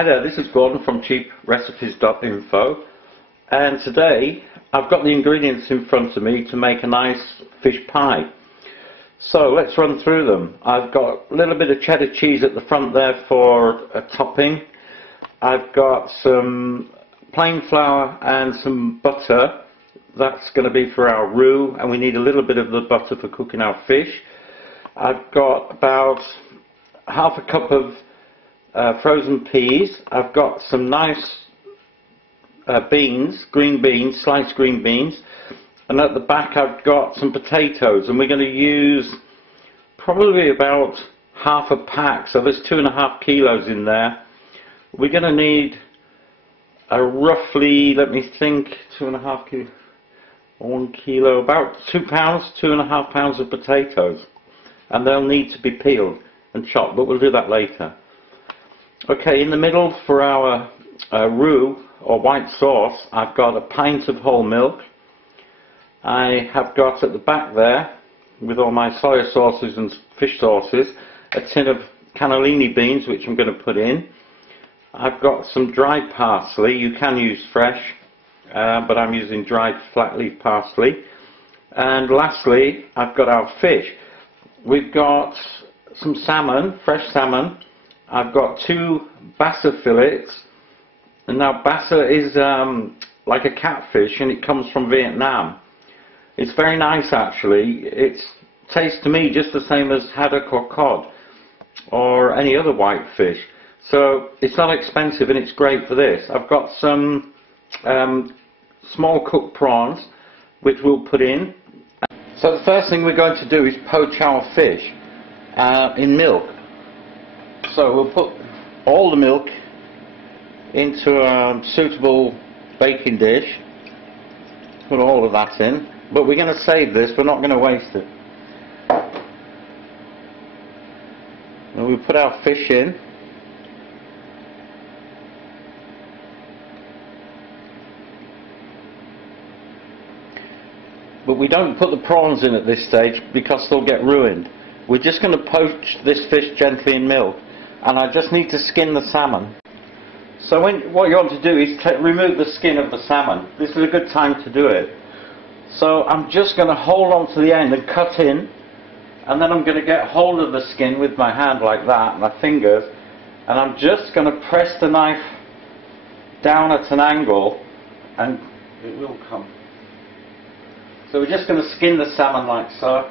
Hi there, this is Gordon from cheaprecipes.info, and today I've got the ingredients in front of me to make a nice fish pie. So let's run through them. I've got a little bit of cheddar cheese at the front there for a topping. I've got some plain flour and some butter. That's going to be for our roux, and we need a little bit of the butter for cooking our fish. I've got about half a cup of frozen peas. I've got some nice beans, green beans, sliced green beans, and at the back I've got some potatoes, and we're going to use probably about half a pack, so there's 2.5 kilos in there. We're going to need a roughly, let me think, 2.5 kilos, 1 kilo, about 2 pounds, 2.5 pounds of potatoes, and they'll need to be peeled and chopped, but we'll do that later. Okay, in the middle for our roux or white sauce, I've got a pint of whole milk. I have got at the back there, with all my soya sauces and fish sauces, a tin of cannellini beans which I'm going to put in. I've got some dried parsley. You can use fresh, but I'm using dried flat leaf parsley. And lastly, I've got our fish. We've got some salmon, fresh salmon. I've got 2 Basa fillets, and now Basa is like a catfish, and it comes from Vietnam. It's very nice actually. It tastes to me just the same as haddock or cod or any other white fish. So it's not expensive and it's great for this. I've got some small cooked prawns which we'll put in. So the first thing we're going to do is poach our fish in milk. So we'll put all the milk into a suitable baking dish, put all of that in, but we're going to save this, we're not going to waste it. And we put our fish in. But we don't put the prawns in at this stage because they'll get ruined. We're just going to poach this fish gently in milk. And I just need to skin the salmon. So what you want to do is remove the skin of the salmon. This is a good time to do it. So I'm just going to hold on to the end and cut in, and then I'm going to get hold of the skin with my hand like that, my fingers, and I'm just going to press the knife down at an angle, and it will come. So we're just going to skin the salmon like so,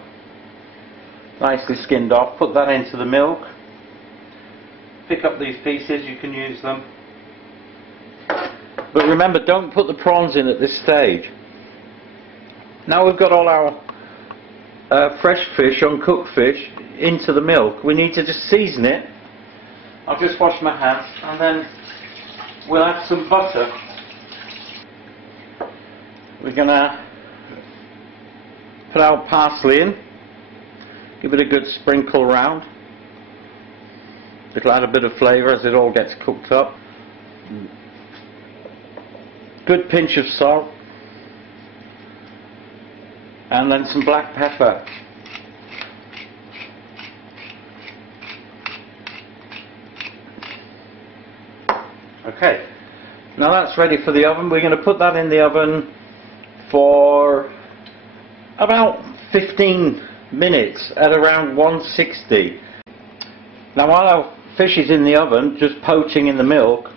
nicely skinned off, put that into the milk. Pick up these pieces, you can use them. But remember, don't put the prawns in at this stage. Now we've got all our fresh fish, uncooked fish, into the milk. We need to just season it. I'll just wash my hands, and then we'll add some butter. We're going to put our parsley in, give it a good sprinkle round. It'll add a bit of flavour as it all gets cooked up. Good pinch of salt. And then some black pepper. Okay, now that's ready for the oven. We're going to put that in the oven for about 15 minutes at around 160. Now while our fish is in the oven, just poaching in the milk,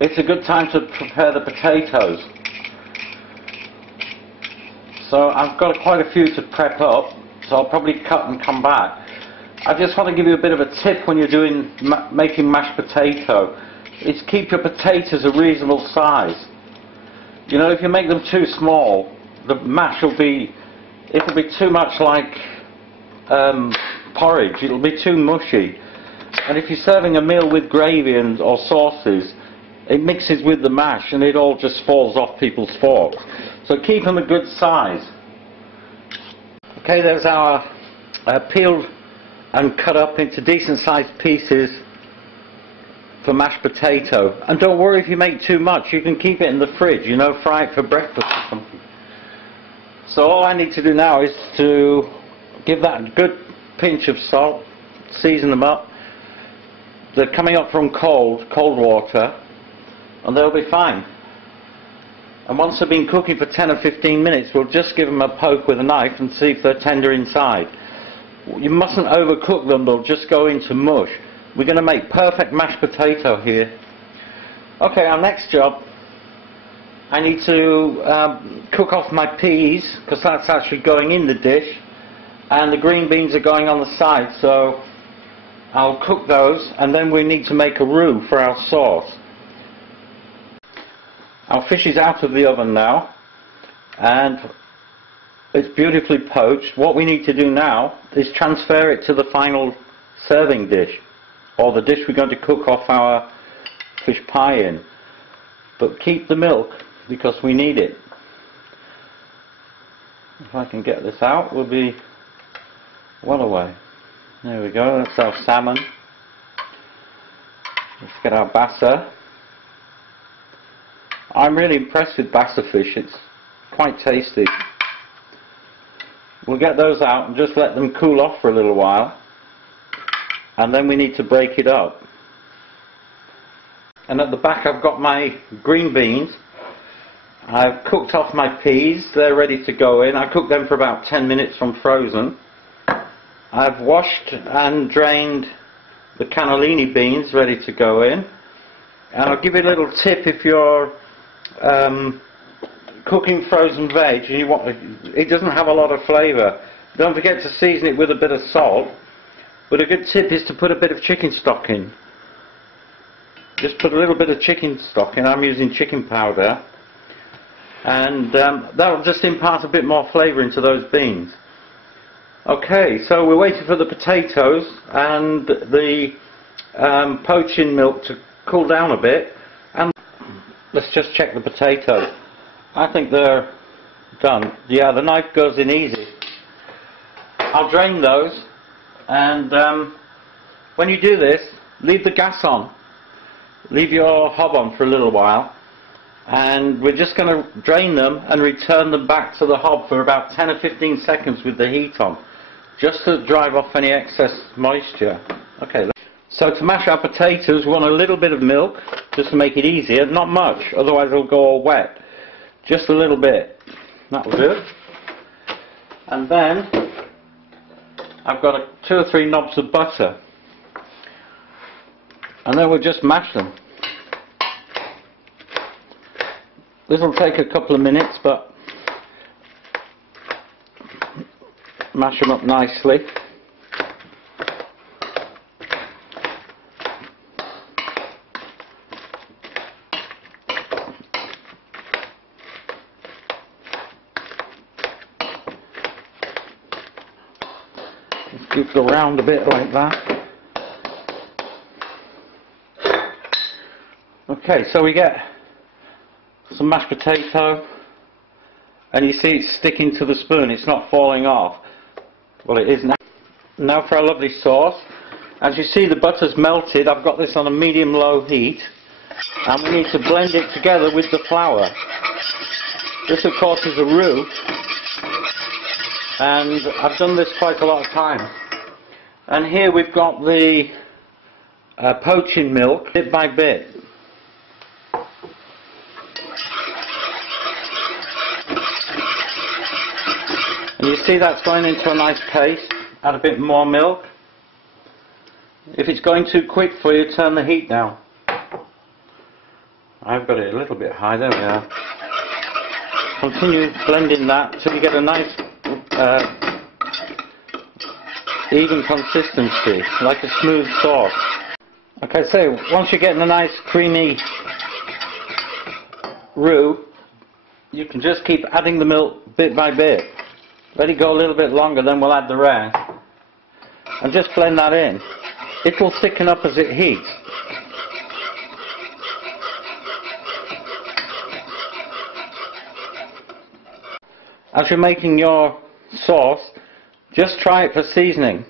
it's a good time to prepare the potatoes. So I've got quite a few to prep up, so I'll probably cut and come back. I just want to give you a bit of a tip when you're making mashed potato. Is keep your potatoes a reasonable size. You know, if you make them too small, the mash will be, it'll be too much like porridge. It'll be too mushy. And if you're serving a meal with gravy or sauces, it mixes with the mash and it all just falls off people's forks. So keep them a good size. Okay, there's our peeled and cut up into decent sized pieces for mashed potato. And don't worry if you make too much, you can keep it in the fridge, you know, fry it for breakfast or something. So all I need to do now is to give that a good pinch of salt, season them up, they're coming up from cold water, and they'll be fine. And once they've been cooking for 10 or 15 minutes, we'll just give them a poke with a knife and see if they're tender inside. You mustn't overcook them, they'll just go into mush. We're going to make perfect mashed potato here. Okay, our next job, I need to cook off my peas, because that's actually going in the dish, and the green beans are going on the side, so I'll cook those, and then we need to make a roux for our sauce. Our fish is out of the oven now, and it's beautifully poached. What we need to do now is transfer it to the final serving dish, or the dish we're going to cook off our fish pie in. But keep the milk, because we need it. If I can get this out, we'll be well away. There we go, that's our salmon. Let's get our Basa. I'm really impressed with Basa fish, it's quite tasty. We'll get those out and just let them cool off for a little while, and then we need to break it up. And at the back I've got my green beans. I've cooked off my peas, they're ready to go in. I cooked them for about 10 minutes from frozen. I've washed and drained the cannellini beans, ready to go in. And I'll give you a little tip: if you're cooking frozen veg and it doesn't have a lot of flavour, don't forget to season it with a bit of salt. But a good tip is to put a bit of chicken stock in. Just put a little bit of chicken stock in. I'm using chicken powder, and that'll just impart a bit more flavour into those beans. Okay, so we're waiting for the potatoes and the poaching milk to cool down a bit, and let's just check the potatoes. I think they're done. Yeah, the knife goes in easy. I'll drain those, and when you do this, leave the gas on. Leave your hob on for a little while, and we're just going to drain them and return them back to the hob for about 10 or 15 seconds with the heat on, just to drive off any excess moisture. Okay, so to mash our potatoes, we want a little bit of milk, just to make it easier. Not much, otherwise it'll go all wet. Just a little bit. That'll do. And then I've got 2 or 3 knobs of butter, and then we'll just mash them. This will take a couple of minutes, but mash them up nicely. Just give it around a bit like that. Okay, so we get some mashed potato, and you see it's sticking to the spoon, it's not falling off. Well, it is now. Now for our lovely sauce. As you see, the butter's melted. I've got this on a medium-low heat, and we need to blend it together with the flour. This, of course, is a roux, and I've done this quite a lot of times. And here we've got the poaching milk, bit by bit. And you see that's going into a nice paste. Add a bit more milk. If it's going too quick for you, turn the heat down. I've got it a little bit high, there we are. Continue blending that till you get a nice even consistency, like a smooth sauce. Okay, so once you're getting a nice creamy roux, you can just keep adding the milk bit by bit. Let it go a little bit longer, then we'll add the rest. And just blend that in. It will thicken up as it heats. As you're making your sauce, just try it for seasoning.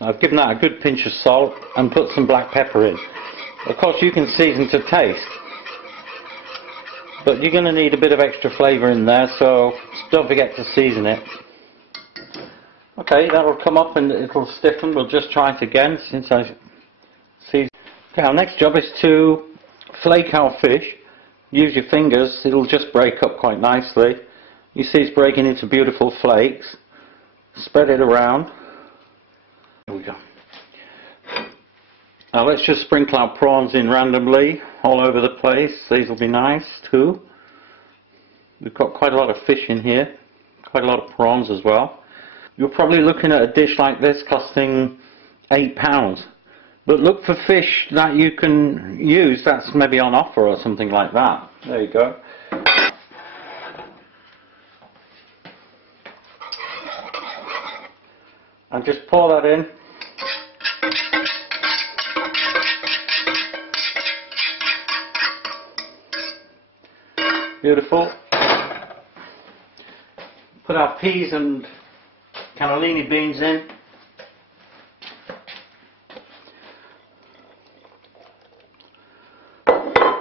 I've given that a good pinch of salt and put some black pepper in. Of course, you can season to taste, but you're going to need a bit of extra flavour in there, so don't forget to season it. Okay, that'll come up and it'll stiffen. We'll just try it again since I see. Okay, our next job is to flake our fish. Use your fingers, it'll just break up quite nicely. You see it's breaking into beautiful flakes. Spread it around. There we go. Now let's just sprinkle our prawns in randomly all over the place. These will be nice too. We've got quite a lot of fish in here, quite a lot of prawns as well. You're probably looking at a dish like this costing £8. But look for fish that you can use that's maybe on offer or something like that. There you go. And just pour that in. Beautiful. Put our peas and cannellini beans in.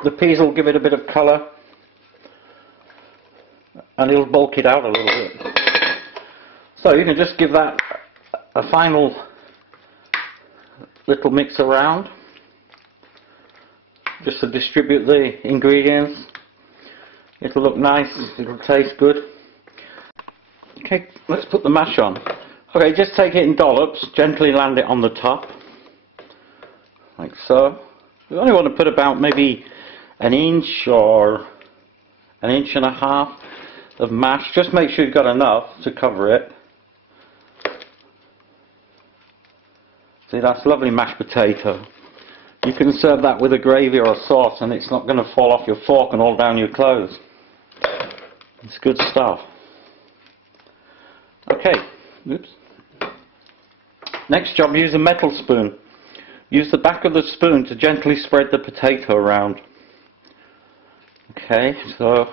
The peas will give it a bit of colour and it'll bulk it out a little bit. So you can just give that a final little mix around just to distribute the ingredients. It'll look nice, it'll taste good. Okay, let's put the mash on. Okay, just take it in dollops, gently land it on the top, like so. We only want to put about maybe an inch or an inch and a half of mash. Just make sure you've got enough to cover it. See, that's lovely mashed potato. You can serve that with a gravy or a sauce and it's not going to fall off your fork and all down your clothes. It's good stuff. Okay, oops. Next job, use a metal spoon. Use the back of the spoon to gently spread the potato around. Okay, so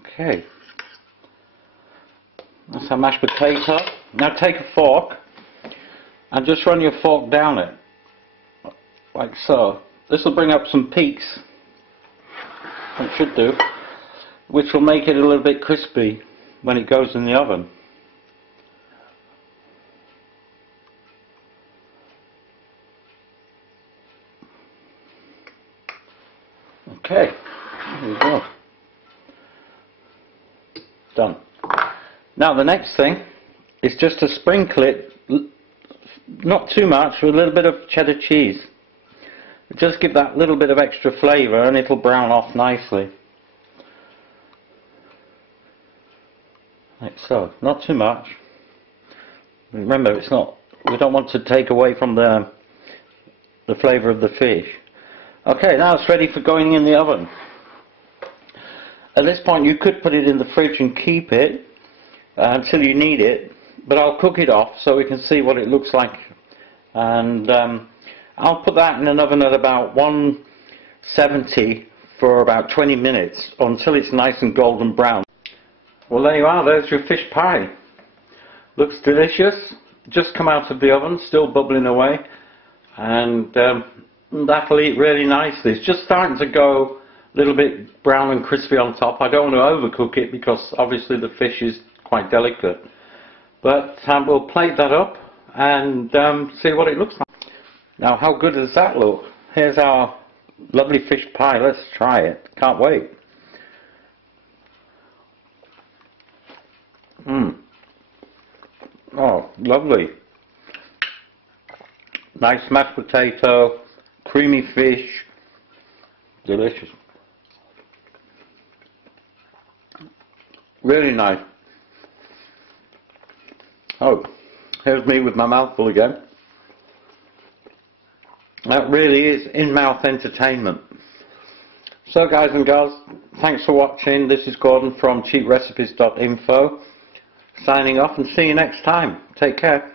okay, that's our mashed potato. Now take a fork and just run your fork down it, like so. This will bring up some peaks, it should do, which will make it a little bit crispy when it goes in the oven. Okay, there we go. Done. Now the next thing is just to sprinkle it, not too much, with a little bit of cheddar cheese. Just give that little bit of extra flavour and it'll brown off nicely. Like so, not too much. Remember, it's not, we don't want to take away from the flavour of the fish. Okay, now it's ready for going in the oven. At this point you could put it in the fridge and keep it until you need it, but I'll cook it off so we can see what it looks like. And I'll put that in an oven at about 170 for about 20 minutes until it's nice and golden brown. Well, there you are, there's your fish pie. Looks delicious, just come out of the oven, still bubbling away, and that'll eat really nicely. It's just starting to go a little bit brown and crispy on top. I don't want to overcook it because obviously the fish is quite delicate. But we'll plate that up and see what it looks like. Now, how good does that look? Here's our lovely fish pie. Let's try it. Can't wait. Oh, lovely. Nice mashed potato, creamy fish, delicious. Really nice. Oh, here's me with my mouth full again. That really is in-mouth entertainment. So guys and girls, thanks for watching. This is Gordon from cheaprecipes.info, signing off and see you next time. Take care.